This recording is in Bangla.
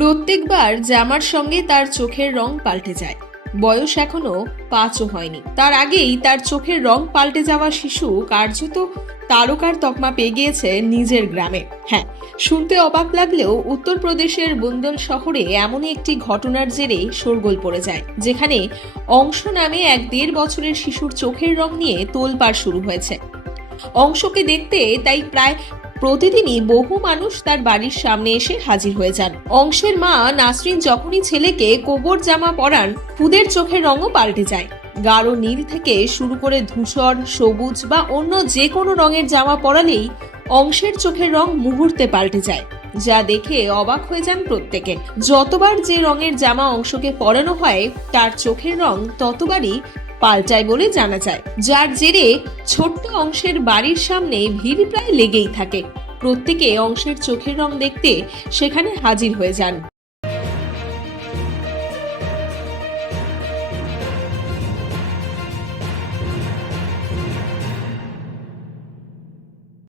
প্রত্যেকবার জামার সঙ্গে তার চোখের রং পাল্টে যায়। বয়স এখনও পাঁচও হয়নি। তার আগেই তার চোখের রং পাল্টে যাওয়া শিশু কার্যত তারকার তকমা পেয়ে গিয়েছে নিজের গ্রামে। হ্যাঁ শুনতে অবাক লাগলেও উত্তরপ্রদেশের বুন্দল শহরে এমনই একটি ঘটনার জেরে শোরগোল পড়ে যায়, যেখানে অংশ নামে এক দেড় বছরের শিশুর চোখের রং নিয়ে তোলপাড় শুরু হয়েছে। অংশকে দেখতে তাই প্রায় প্রতিদিনই বহু মানুষ তার বাড়ির সামনে এসে হাজির হয়ে যান। অংশের মা নাসরিন যখনই ছেলেকে কোবর জামা পরান খুদের চোখের রঙও পাল্টে যায়। গাঢ় নীল থেকে শুরু করে ধূসর, সবুজ বা অন্য যে কোনো রঙের জামা পরালেই অংশের চোখের রং মুহূর্তে পাল্টে যায়। যা দেখে অবাক হয়ে যান প্রত্যেকে। যতবার যে রঙের জামা অংশকে পরানো হয়, তার চোখের রং ততবারই পাল্টায় বলে জানা যায়। যার জেরে ছোট্ট অংশের বাড়ির সামনে ভিড় প্রায় লেগেই থাকে। প্রত্যেকে অংশের চোখের রং দেখতে সেখানে হাজির হয়ে যান।